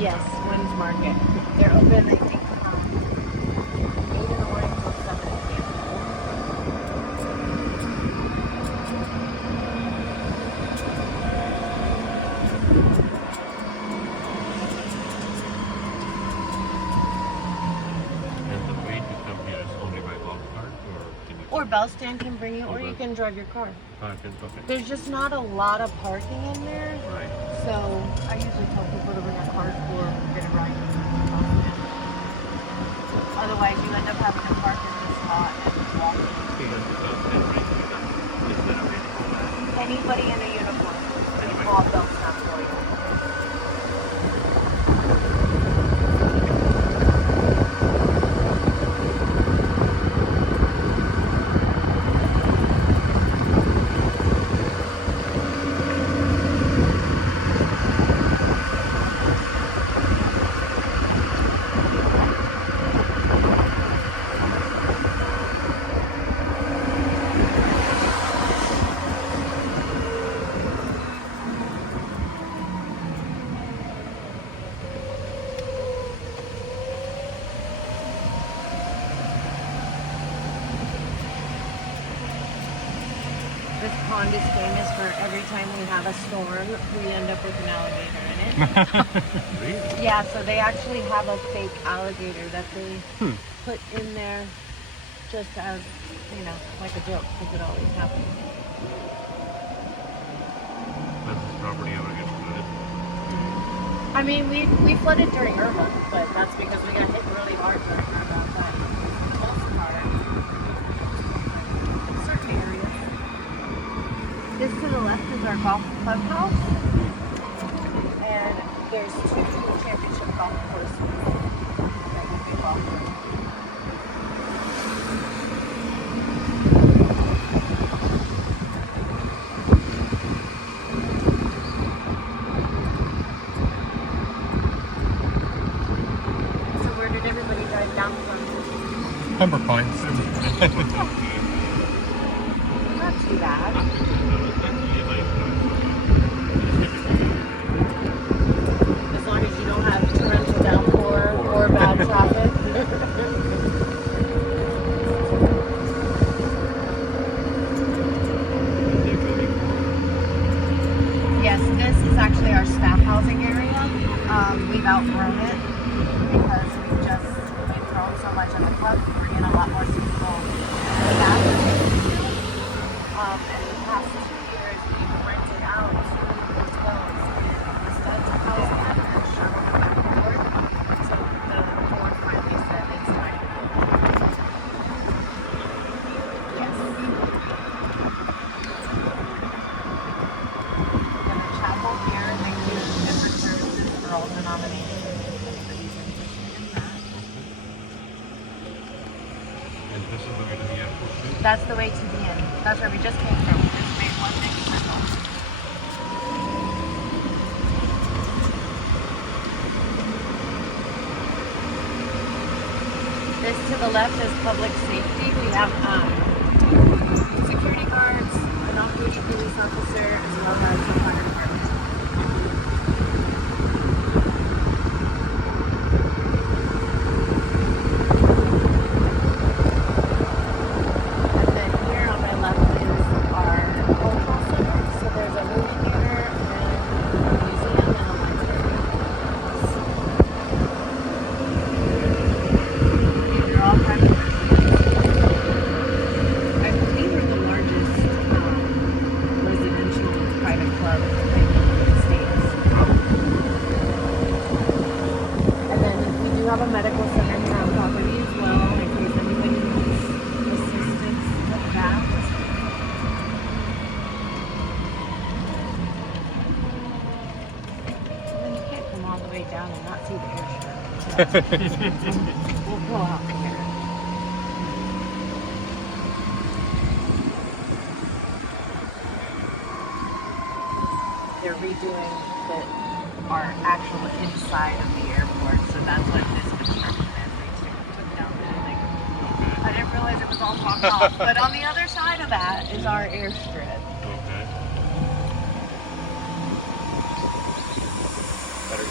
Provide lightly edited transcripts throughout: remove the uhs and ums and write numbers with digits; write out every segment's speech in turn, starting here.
Yes, Wins Market. They're open, I think, from 8 in the morning till 7 p.m. And the way to come here is only by golf cart, or can you? Or Bell Stand can bring you, or Okay. you can drive your car. Okay. There's just not a lot of parking in there. Right. So I usually tell people to bring a cart or get a ride. Otherwise, you end up having to park in this lot and walk. Anybody in a uniform can call Bell Snap for you. This pond is famous for every time we have a storm, we end up with an alligator in it. Really? Yeah, so they actually have a fake alligator that they put in there just as, you know, like a joke, because it always happens. Does this property ever get flooded? I mean, we flooded during Irma, but that's because we got hit really hard during Irma outside. Most part. Certain areas. This to the left is our golf clubhouse, and there's 2 championship golf courses that you can golf through. So where did everybody drive down from? Pembroke Pines. Not too bad. As long as you don't have torrential downpour or bad traffic. Yes, this is actually our staff housing area. We've outgrown it because we've grown so much in the club. We bring in a lot more people staff. And the past 2 years, we've rented out 2 hotels in the studs of housing and then shuttled them back and forth. So the board finally said it's time to go. Yes. And the chapel here, they do different services for all denominations. Anybody's interested in that. And this is the way to the airport. That's the way to the end. That's where we just came from. We just made one big circle. This to the left is public safety. We have security guards, an off-duty police officer, as well as the fire department. And then here on my left is our cultural center. So there's a movie theater and a museum and a library. These are all private residences. I believe we're the largest residential private club in the States. And then we do have a medical center here on property as well, in case anybody needs assistance with that. And then you can't come all the way down and not see the airstrip. We'll pull out here. They're redoing our actual inside of the airport, so that's what this construction is. They took down the building. I didn't realize it was all blocked off, but on the other side of that is our airstrip. Okay. Better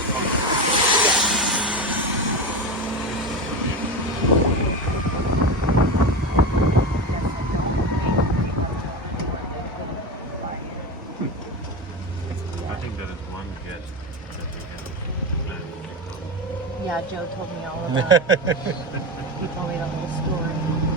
Yeah, Joe told me all about it. He told me the whole story.